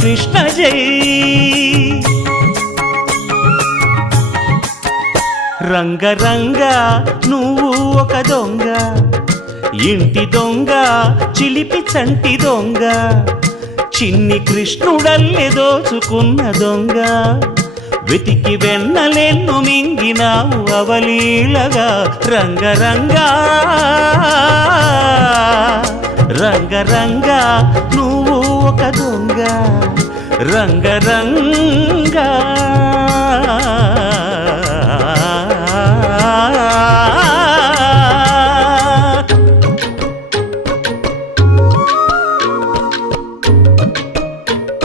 కృష్ణ జై. రంగరంగ నువ్వు ఒక దొంగ, ఇంటి దొంగ చిలిపి చంటి దొంగ, చిన్ని కృష్ణుడల్లె దోచుకున్న దొంగ, వెతికి వెన్నలెన్ను మింగినావు అవలీలగా. రంగరంగా రంగరంగా నువ్వు ఒక దొంగ, రంగరంగా.